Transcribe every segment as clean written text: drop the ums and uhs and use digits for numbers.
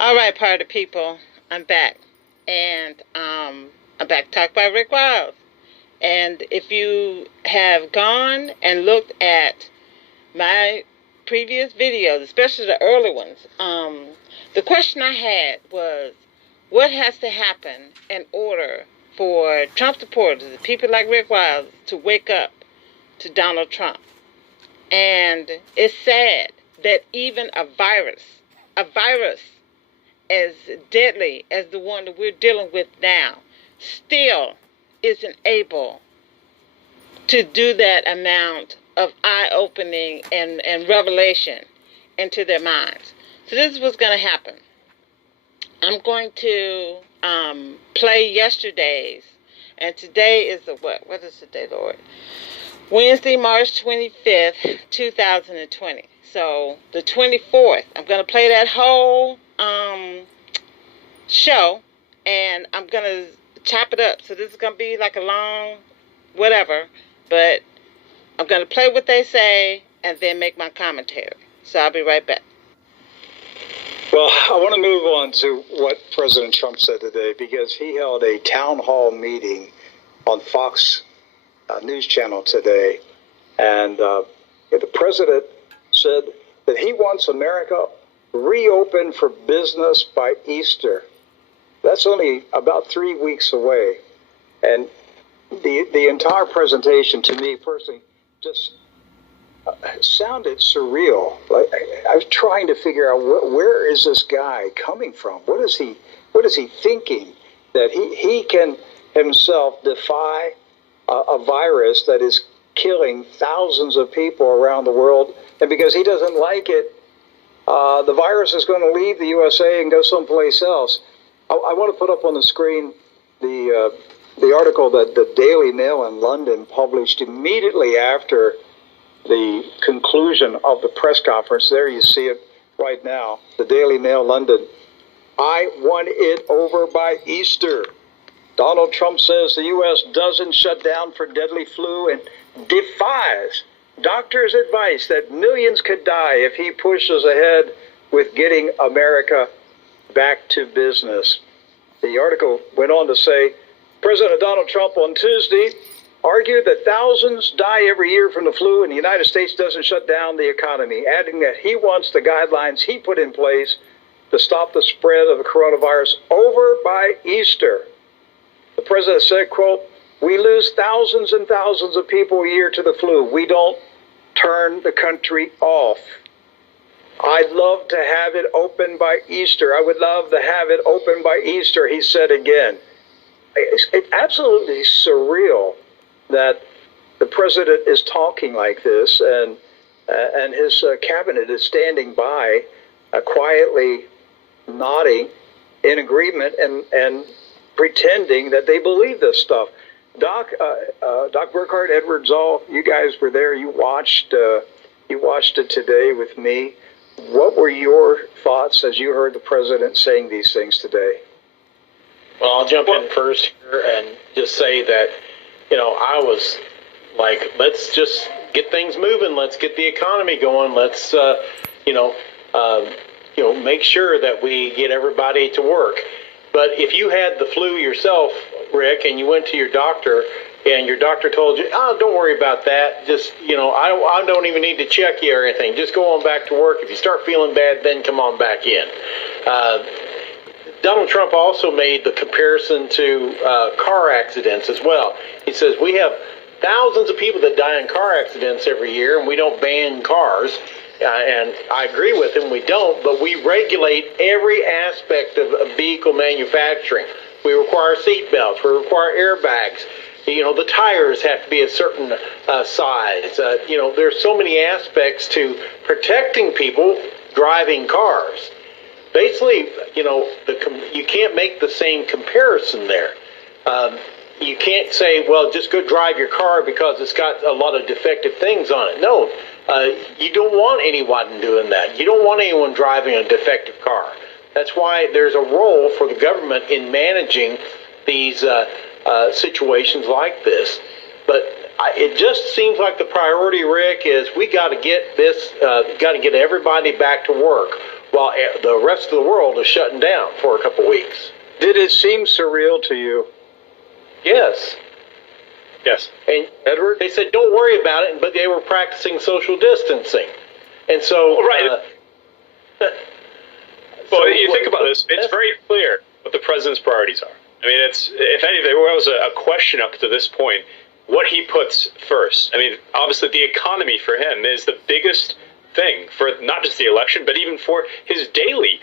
All right, party people, I'm back. And I'm back to talk about Rick Wiles. And if you have gone and looked at my previous videos, especially the early ones, the question I had was, what has to happen in order for Trump supporters, people like Rick Wiles, to wake up to Donald Trump? And it's sad that even a virus as deadly as the one that we're dealing with now still isn't able to do that amount of eye-opening and revelation into their minds. So this is what's going to happen. I'm going to play yesterday's, and today is the what? What is today, Lord? Wednesday, March 25th, 2020. So the 24th, I'm going to play that whole show, and I'm going to chop it up. So this is going to be like a long whatever, but I'm going to play what they say and then make my commentary. So I'll be right back. Well, I want to move on to what President Trump said today, because he held a town hall meeting on Fox News Channel today, and the president said that he wants America reopened for business by Easter. That's only about 3 weeks away, and the entire presentation, to me personally, just sounded surreal. Like I was trying to figure out where is this guy coming from? What is he thinking that he can himself defy a virus that is killing thousands of people around the world, and because he doesn't like it, the virus is going to leave the USA and go someplace else. I want to put up on the screen the article that the Daily Mail in London published immediately after the conclusion of the press conference. There you see it right now. The Daily Mail London. I want it over by Easter. Donald Trump says the U.S. doesn't shut down for deadly flu and defies doctors' advice that millions could die if he pushes ahead with getting America back to business. The article went on to say, President Donald Trump on Tuesday argued that thousands die every year from the flu and the United States doesn't shut down the economy, adding that he wants the guidelines he put in place to stop the spread of the coronavirus over by Easter. The president said, quote, "We lose thousands and thousands of people a year to the flu. We don't turn the country off. I'd love to have it open by Easter. I would love to have it open by Easter," he said again. It's absolutely surreal that the president is talking like this, and his cabinet is standing by, quietly nodding in agreement and pretending that they believe this stuff. Doc Burkhart, Edward Zoll, you guys were there. You watched it today with me. What were your thoughts as you heard the president saying these things today? Well, I'll jump in first here and just say that, I was like, let's just get things moving. Let's get the economy going. Let's, make sure that we get everybody to work. But if you had the flu yourself, Rick, and you went to your doctor and your doctor told you, oh, don't worry about that. Just, I don't even need to check you or anything. Just go on back to work. If you start feeling bad, then come on back in. Donald Trump also made the comparison to car accidents as well. He says we have thousands of people that die in car accidents every year, and we don't ban cars. And I agree with him, we don't, but we regulate every aspect of vehicle manufacturing. We require seat belts, we require airbags. The tires have to be a certain size. There's so many aspects to protecting people driving cars. Basically, you can't make the same comparison there. You can't say, well, just go drive your car because it's got a lot of defective things on it. No, you don't want anyone doing that. You don't want anyone driving a defective car. That's why there's a role for the government in managing these situations like this. But it just seems like the priority, Rick, is we got to get everybody back to work. while the rest of the world is shutting down for a couple weeks. Did it seem surreal to you? Yes. Yes. And Edward? they said, don't worry about it, but they were practicing social distancing. And so... Right. Well, you think about this, it's very clear what the president's priorities are. I mean, it's, if anything, there was a question up to this point, what he puts first. I mean, obviously the economy for him is the biggest thing for not just the election, but even for his daily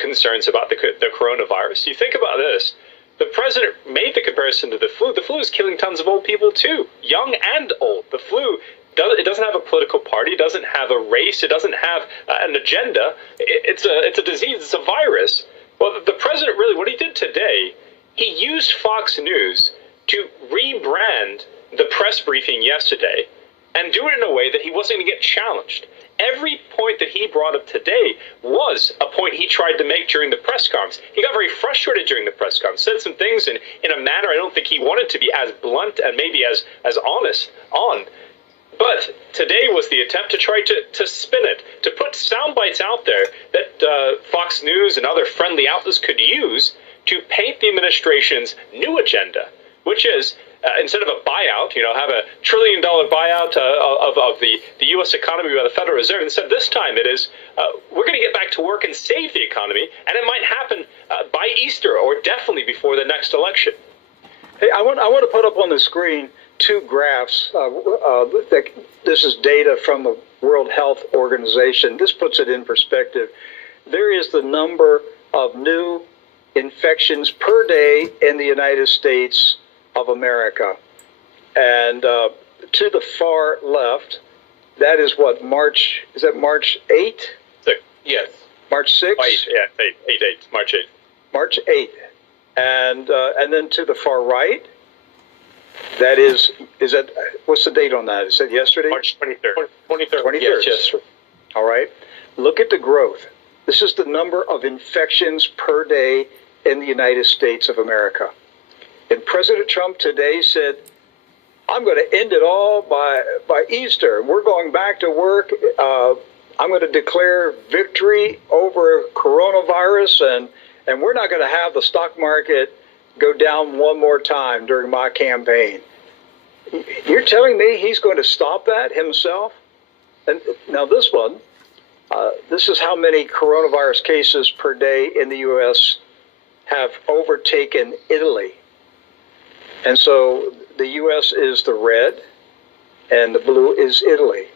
concerns about the coronavirus. You think about this. The president made the comparison to the flu. The flu is killing tons of old people too, young and old. The flu, it doesn't have a political party, it doesn't have a race, it doesn't have an agenda. It's a disease, it's a virus. Well, the president really, what he did today, he used Fox News to rebrand the press briefing yesterday and do it in a way that he wasn't going to get challenged. Every point that he brought up today was a point he tried to make during the press conference. He got very frustrated during the press conference, said some things in a manner I don't think he wanted to be as blunt and maybe as honest on. But today was the attempt to try to spin it, to put sound bites out there that Fox News and other friendly outlets could use to paint the administration's new agenda, which is instead of a buyout, have a $1 trillion buyout of the U.S. economy by the Federal Reserve. Instead, this time it is we're going to get back to work and save the economy, and it might happen by Easter or definitely before the next election. Hey, I want to put up on the screen two graphs. This is data from the World Health Organization. This puts it in perspective. There is the number of new infections per day in the United States of America. And to the far left, that is what, March 8th? Yes. March 6th? 8, March 8th. March 8th. And then to the far right, that is that, what's the date on that? Is that yesterday? March 23rd. 23rd. Yes. All right. Look at the growth. This is the number of infections per day in the United States of America. And President Trump today said, I'm going to end it all by Easter. We're going back to work. I'm going to declare victory over coronavirus, and we're not going to have the stock market go down one more time during my campaign. You're telling me he's going to stop that himself? And now this one, this is how many coronavirus cases per day in the U.S. have overtaken Italy. And so the U.S. is the red, and the blue is Italy.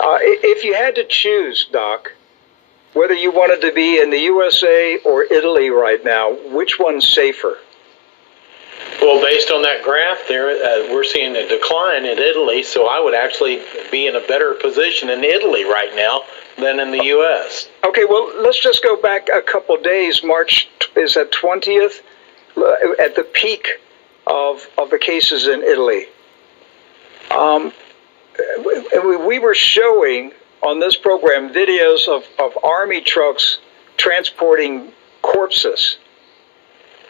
If you had to choose, Doc, whether you wanted to be in the USA or Italy right now, which one's safer? Well, based on that graph there, we're seeing a decline in Italy, so I would actually be in a better position in Italy right now than in the U.S. Okay, well, let's just go back a couple days. March, is that 20th? At the peak of the cases in Italy. We were showing on this program videos of army trucks transporting corpses.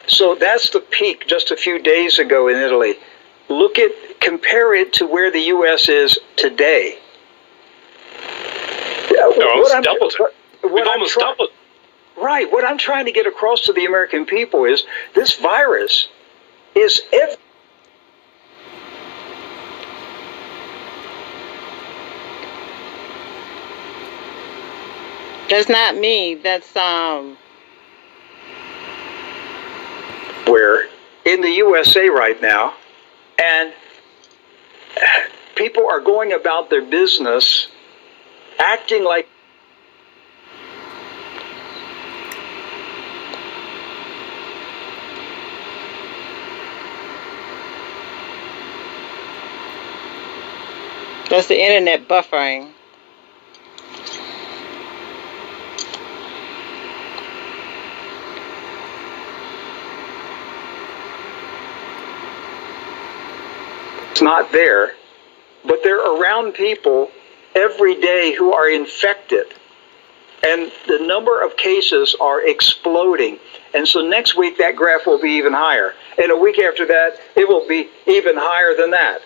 So that's the peak just a few days ago in Italy. Compare it to where the U.S. is today. Almost doubled. We've almost doubled. Right. What I'm trying to get across to the American people is this virus is That's not me. That's where in the USA right now, and people are going about their business acting like that's the internet buffering. it's not there, but they're around people every day who are infected. And the number of cases are exploding. And so next week, that graph will be even higher. And a week after that, it will be even higher than that.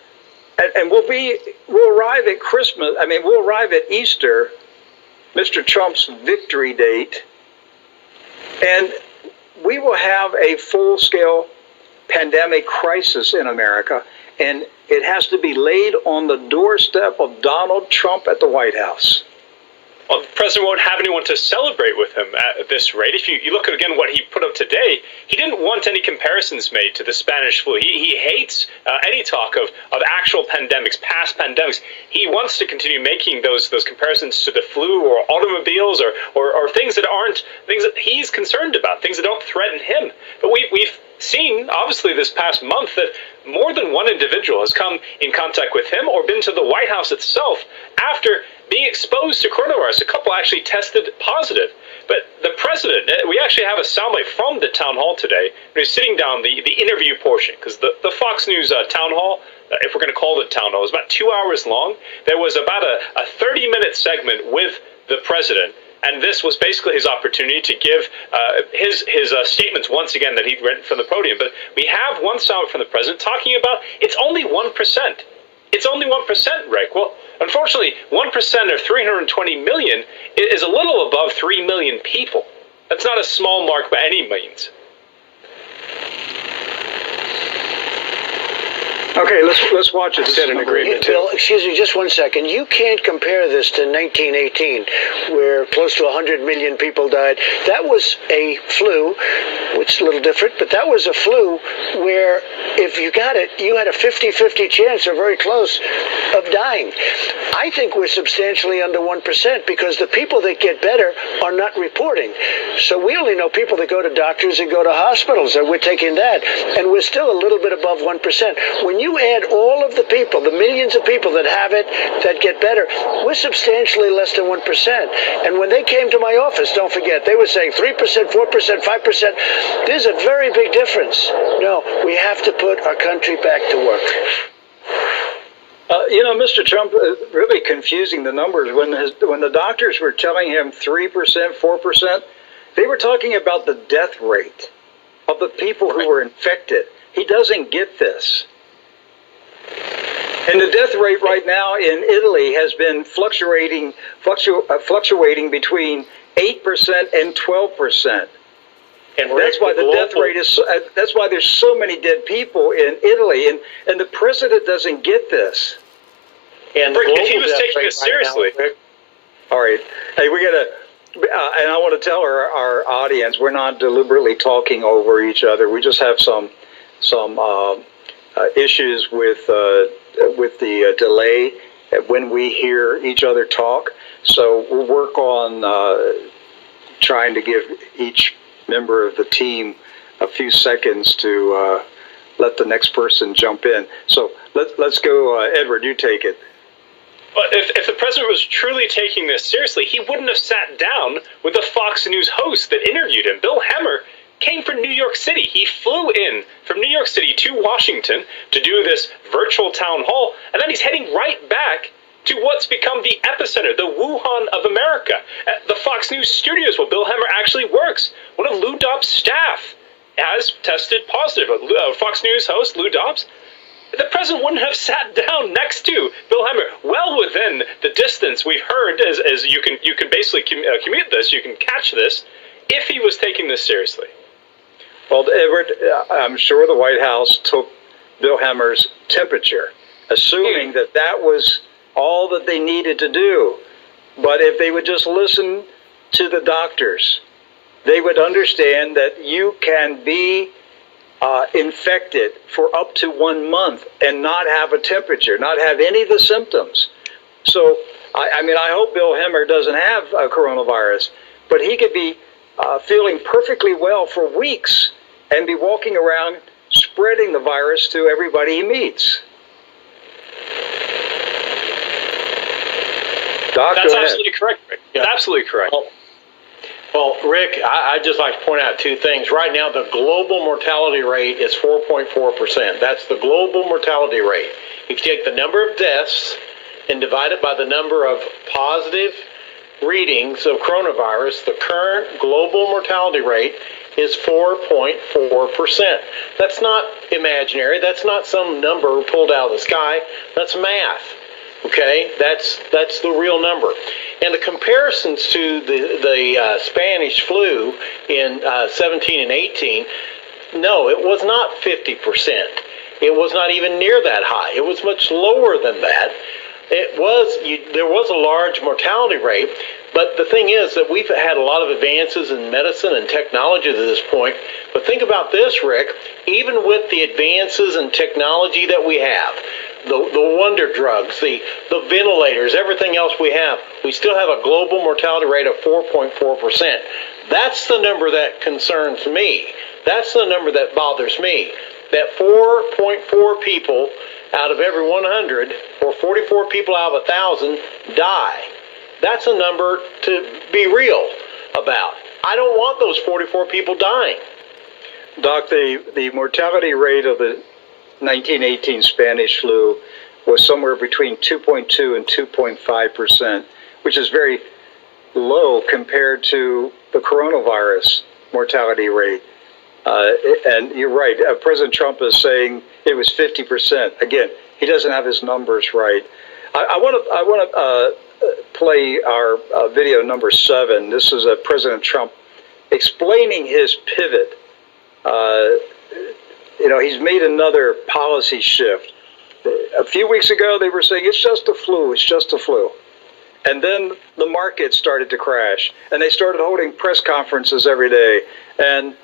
And we'll arrive at Christmas. We'll arrive at Easter Mr. Trump's victory date, and we will have a full-scale pandemic crisis in America, and it has to be laid on the doorstep of Donald Trump at the White House. Well, the president won't have anyone to celebrate with him at this rate. If you look at, again, what he put up today, he didn't want any comparisons made to the Spanish flu. He hates any talk of actual pandemics, past pandemics. He wants to continue making those comparisons to the flu or automobiles or things that aren't, things that he's concerned about, things that don't threaten him. But we've seen, obviously, this past month that more than one individual has come in contact with him or been to the White House itself after being exposed to coronavirus. A couple actually tested positive. But the president, we actually have a soundbite from the town hall today. When he's sitting down, the interview portion, because the Fox News town hall, if we're going to call it town hall, was about 2 hours long. There was about a 30-minute segment with the president. And this was basically his opportunity to give his statements once again that he'd written from the podium. But we have one sound from the president talking about it's only 1%. It's only 1%, Rick. Well, unfortunately, 1% of 320 million is a little above 3 million people. That's not a small mark by any means. Okay, let's watch it. Set an agreement. Bill, excuse me, just 1 second. You can't compare this to 1918, where close to 100 million people died. That was a flu, which is a little different, but that was a flu where if you got it, you had a 50-50 chance, or very close, of dying. I think we're substantially under 1% because the people that get better are not reporting. So we only know people that go to doctors and go to hospitals, and we're taking that. And we're still a little bit above 1%. When you add all of the people, the millions of people that have it, that get better, we're substantially less than 1%. And when they came to my office, don't forget, they were saying 3%, 4%, 5%. There's a very big difference. No, we have to put our country back to work. Mr. Trump really confusing the numbers. When the doctors were telling him 3%, 4%, they were talking about the death rate of the people who were infected. He doesn't get this. And the death rate right now in Italy has been fluctuating between 8% and 12%. And that's why the death rate is. That's why there's so many dead people in Italy, and the president doesn't get this. And Rick, if he was taking this seriously. All right, hey, we gotta. And I want to tell our audience, we're not deliberately talking over each other. We just have some issues with the delay when we hear each other talk. So we'll work on trying to give each member of the team a few seconds to let the next person jump in. So let's go, Edward, you take it. But if the president was truly taking this seriously, he wouldn't have sat down with the Fox News host that interviewed him. Bill Hemmer came from New York City. He flew in from New York City to Washington to do this virtual town hall, and then he's heading right back to what's become the epicenter, the Wuhan of America, at the Fox News studios where Bill Hemmer actually works. One of Lou Dobbs' staff has tested positive. Fox News host Lou Dobbs. The president wouldn't have sat down next to Bill Hemmer, well within the distance we've heard, as you can basically commute this, you can catch this, if he was taking this seriously. Well, Edward, I'm sure the White House took Bill Hemmer's temperature, assuming that was all that they needed to do. But if they would just listen to the doctors, they would understand that you can be infected for up to 1 month and not have a temperature, not have any of the symptoms. So, I hope Bill Hemmer doesn't have a coronavirus, but he could be feeling perfectly well for weeks and be walking around spreading the virus to everybody he meets. Doc, that's absolutely correct, Rick. Yeah. That's absolutely correct. Well, Rick, I'd just like to point out two things. Right now, the global mortality rate is 4.4%. That's the global mortality rate. If you take the number of deaths and divide it by the number of positive readings of coronavirus, the current global mortality rate is 4.4%. That's not imaginary. That's not some number pulled out of the sky. That's math. Okay, that's the real number. And the comparisons to the Spanish flu in 17 and 18, no, it was not 50%. It was not even near that high. It was much lower than that. There was a large mortality rate, but the thing is that we've had a lot of advances in medicine and technology to this point. But think about this, Rick. Even with the advances in technology that we have, the wonder drugs, the ventilators, everything else we have, we still have a global mortality rate of 4.4%. That's the number that concerns me. That's the number that bothers me. That 4.4 people out of every 100, or 44 people out of 1,000 die. That's a number to be real about. I don't want those 44 people dying. Doc, the mortality rate of the 1918 Spanish flu was somewhere between 2.2 and 2.5%, which is very low compared to the coronavirus mortality rate. And you're right. President Trump is saying it was 50%. Again, he doesn't have his numbers right. I want to play our video number 7. This is President Trump explaining his pivot. He's made another policy shift. A few weeks ago, they were saying it's just a flu. It's just a flu. And then the market started to crash, and they started holding press conferences every day. And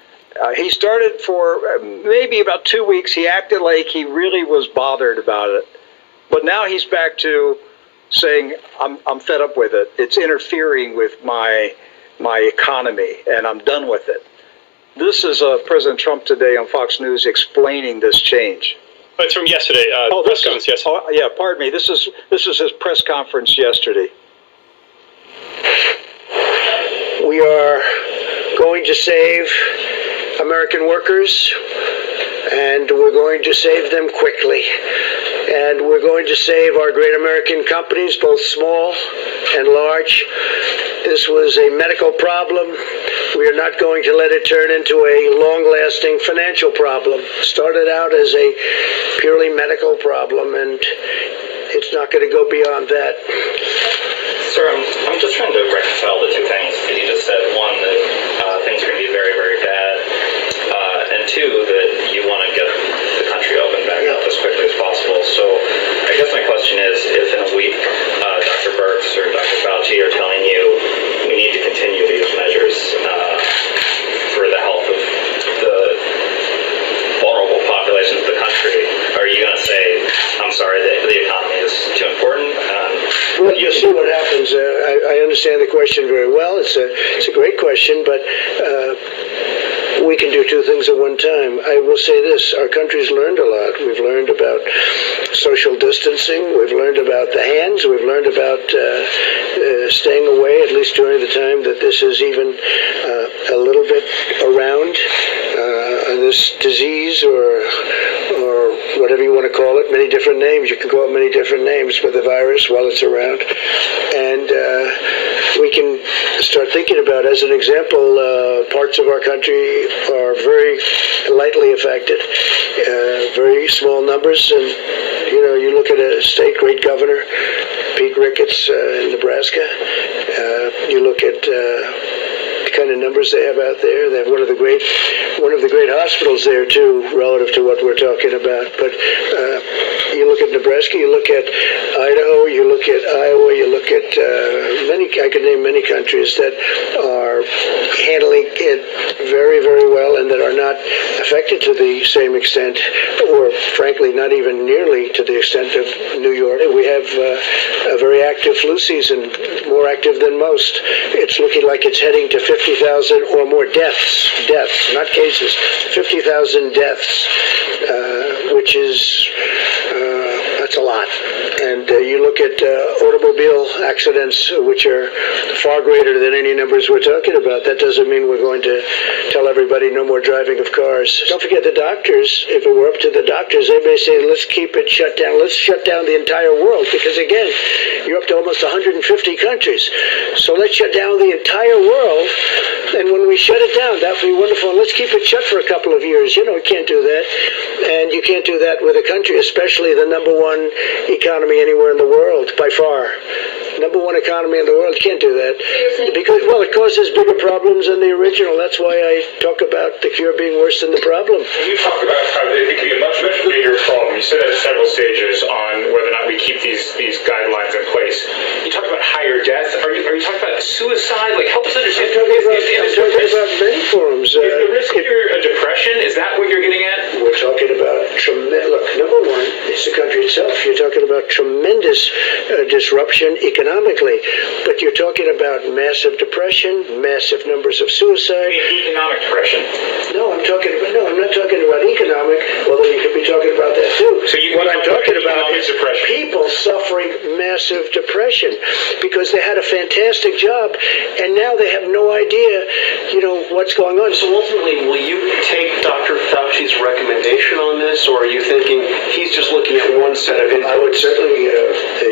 he started for maybe about 2 weeks. He acted like he really was bothered about it. But now he's back to saying, I'm fed up with it. It's interfering with my economy, and I'm done with it. This is President Trump today on Fox News explaining this change. It's from yesterday. Press conference yesterday. Oh, yeah, pardon me. This is his press conference yesterday. We are going to save American workers, and we're going to save them quickly. And we're going to save our great American companies, both small and large. This was a medical problem. We are not going to let it turn into a long-lasting financial problem. Started out as a purely medical problem, and it's not going to go beyond that. Sir, I'm just trying to reconcile the two things that you just said. One, that things are going to be very, very bad. And two, that you want to get the country open back up as quickly as possible. So I guess my question is, if in a week Dr. Birx or Dr. Fauci are telling you we need to continue these measures for the health of the vulnerable populations of the country, are you going to say, I'm sorry, the economy is too important? Well, you'll see what happens. I understand the question very well. It's a great question, but we can do two things at one time. I will say this. Our country's learned a lot. We've learned about social distancing. We've learned about the hands. We've learned about staying away, at least during the time that this is even a little bit around, this disease or whatever you want to call it, many different names. You can call it many different names for the virus while it's around. And we can start thinking about, as an example, parts of our country are very lightly affected, very small numbers. And, you look at a state, great governor, Pete Ricketts in Nebraska. You look at the kind of numbers they have out there. They have one of the great hospitals there too, relative to what we're talking about. But you look at Nebraska, you look at Idaho, you look at Iowa, you look at I could name many countries that are handling it very, very well and that are not affected to the same extent, or frankly, not even nearly to the extent of New York. We have a very active flu season, more active than most. It's looking like it's heading to 50,000 or more deaths, not cases, 50,000 deaths, which is, that's a lot. And you look at automobile accidents, which are far greater than any numbers we're talking about. That doesn't mean we're going to tell everybody no more driving of cars. Don't forget the doctors. If it were up to the doctors, they may say, let's keep it shut down. Let's shut down the entire world. Because, again, you're up to almost 150 countries. So let's shut down the entire world. And when we shut it down, that would be wonderful. And let's keep it shut for a couple of years. You can't do that. And you can't do that with a country, especially the number one economy anywhere in the world, by far. number one economy in the world. You can't do that. Because, well, it causes bigger problems than the original. That's why I talk about the cure being worse than the problem. You talk about how it could be a much bigger problem. You said at several stages on whether or not we keep these guidelines in place. You talk about higher death. Are you talking about suicide? Like, help us understand. I'm talking about many forms. Is the risk here a depression? Is that what you're getting at? We're talking about tremendous. Look, number one, it's the country itself. You're talking about tremendous disruption economically, but you're talking about massive depression, massive numbers of suicide. Economic depression. No, I'm not talking about economic. Although you could be talking about that too. So what I'm talking about is depression. People suffering massive depression because they had a fantastic job and now they have no idea, what's going on. So ultimately, will you take Dr. Fauci's recommendation on this, or are you thinking he's just looking at one set of inputs? I would certainly.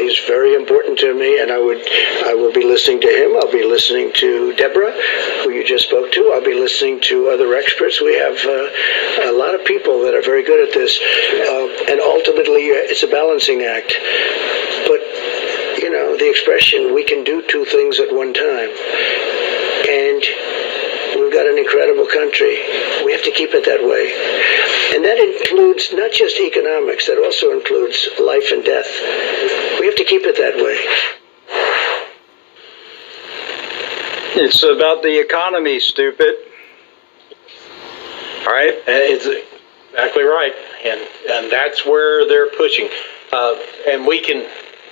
He's very important to me, and I will be listening to him. I'll be listening to Deborah, who you just spoke to. I'll be listening to other experts. We have a lot of people that are very good at this, and ultimately, it's a balancing act. But the expression "we can do two things at one time," and we've got an incredible country. We have to keep it that way. And that includes not just economics, that also includes life and death. We have to keep it that way. It's about the economy, stupid. All right, it's exactly right, and that's where they're pushing. And we can.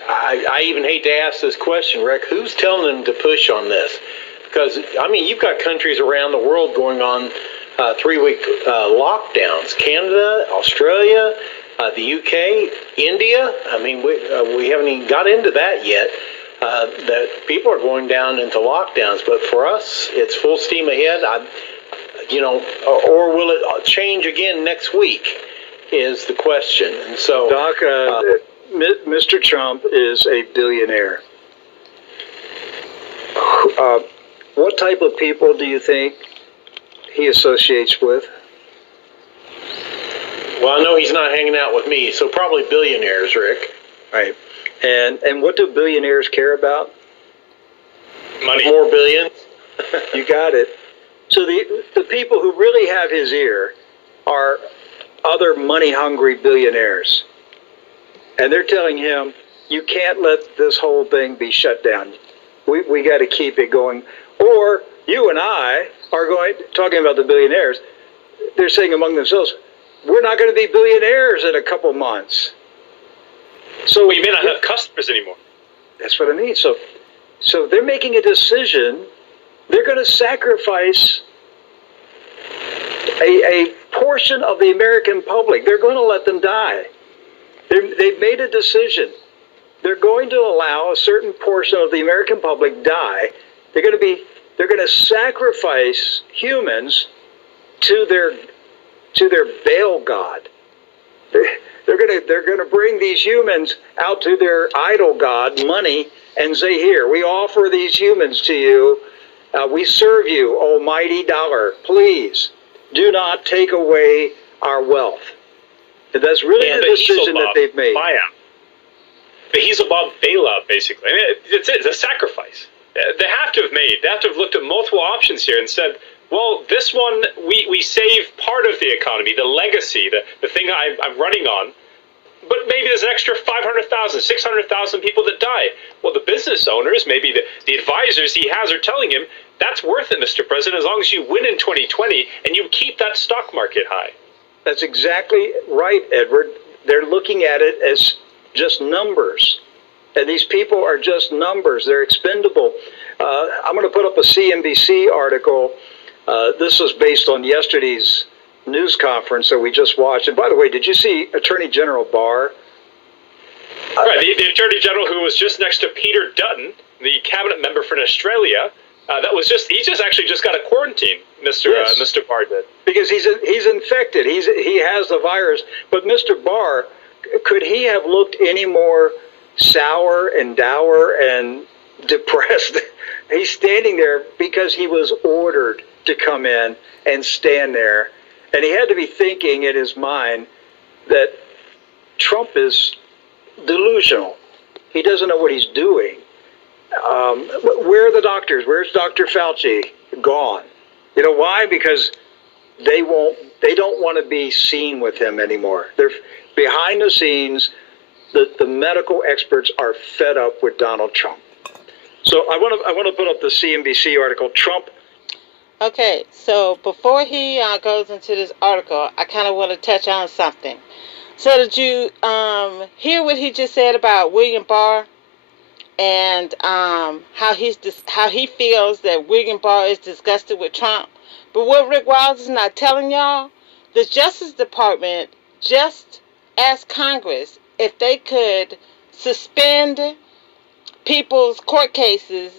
I even hate to ask this question, Rick. Who's telling them to push on this? Because you've got countries around the world going on 3-week lockdowns. Canada, Australia, the UK, India. We haven't even got into that yet. That people are going down into lockdowns, but for us, it's full steam ahead. Or will it change again next week? Is the question. And so, Doc, Mr. Trump is a billionaire. What type of people do you think he associates with? Well, I know he's not hanging out with me, so probably billionaires, Rick. Right. And what do billionaires care about? Money. More billions. You got it. So the people who really have his ear are other money-hungry billionaires. And they're telling him, you can't let this whole thing be shut down. We got to keep it going. Or you and I are talking about the billionaires. They're saying among themselves, we're not going to be billionaires in a couple months. So you may not have customers anymore. That's what I mean. So they're making a decision. They're going to sacrifice a portion of the American public. They're going to let them die. They've made a decision. They're going to allow a certain portion of the American public die. They're going to sacrifice humans to their Baal god. They're going to bring these humans out to their idol god, money, and say, here, we offer these humans to you. We serve you, almighty dollar. Please do not take away our wealth. And that's really the decision that they've made. Buyout. But he's above bailout, basically. It's a sacrifice. They have to have looked at multiple options here and said, well, this one, we save part of the economy, the legacy, the thing I'm running on, but maybe there's an extra 500,000, 600,000 people that die. Well, the business owners, maybe the advisors he has are telling him, that's worth it, Mr. President, as long as you win in 2020 and you keep that stock market high. That's exactly right, Edward. They're looking at it as just numbers. And these people are just numbers. They're expendable. I'm going to put up a CNBC article. This was based on yesterday's news conference that we just watched. And by the way, did you see Attorney General Barr? Right, the Attorney General who was just next to Peter Dutton, the cabinet member from Australia. He just got a quarantine, Mr. Barr did. Because he's infected. He has the virus. But Mr. Barr, could he have looked any more sour and dour and depressed? He's standing there because he was ordered to come in and stand there. And he had to be thinking in his mind that Trump is delusional. He doesn't know what he's doing. Where are the doctors? Where's Dr. Fauci? Gone. You know why? Because they don't want to be seen with him anymore. They're behind the scenes. The medical experts are fed up with Donald Trump. So I want to put up the CNBC article. Trump. Okay, so before he goes into this article, I kind of want to touch on something. So did you hear what he just said about William Barr and how he feels that William Barr is disgusted with Trump? But what Rick Wiles is not telling y'all, the Justice Department just asked Congress if they could suspend people's court cases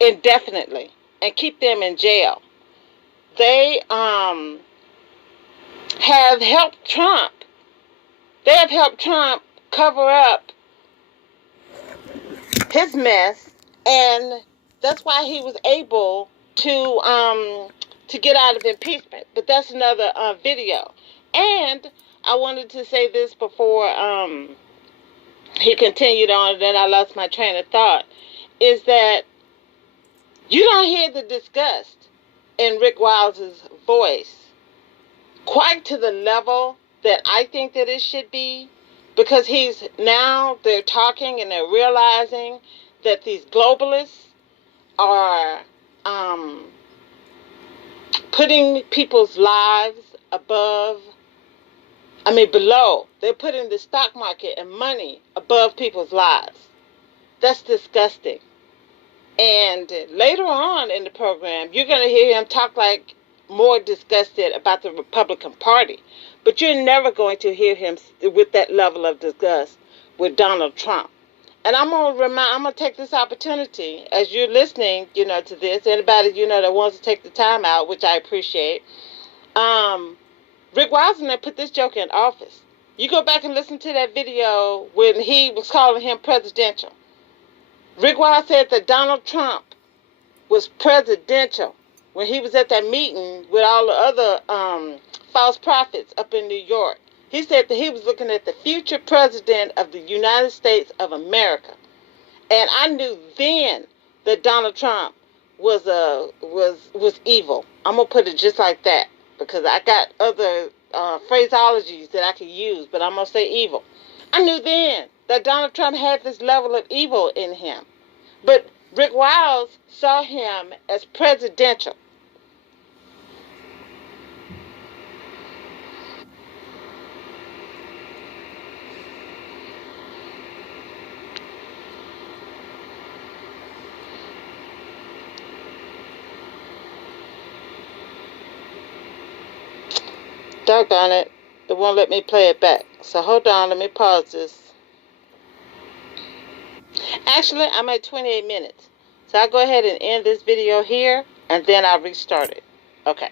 indefinitely and keep them in jail. They have helped Trump. They have helped Trump cover up his mess, and that's why he was able to get out of impeachment. But that's another video. And I wanted to say this before he continued on, and then I lost my train of thought, is that you don't hear the disgust in Rick Wiles' voice quite to the level that I think that it should be, because they're talking and they're realizing that these globalists are putting people's lives below. They're putting the stock market and money above people's lives. That's disgusting. And later on in the program, you're going to hear him talk like more disgusted about the Republican Party. But you're never going to hear him with that level of disgust with Donald Trump. And I'm going to take this opportunity as you're listening, to this. Anybody, that wants to take the time out, which I appreciate. Rick Wiles put this joker in office. You go back and listen to that video when he was calling him presidential. Rick Wiles said that Donald Trump was presidential when he was at that meeting with all the other false prophets up in New York. He said that he was looking at the future president of the United States of America. And I knew then that Donald Trump was evil. I'm going to put it just like that, because I got other phraseologies that I could use, but I'm going to say evil. I knew then that Donald Trump had this level of evil in him. But Rick Wiles saw him as presidential. Doggone it. It won't let me play it back. So hold on, let me pause this. Actually, I'm at 28 minutes. So I'll go ahead and end this video here, and then I'll restart it. Okay.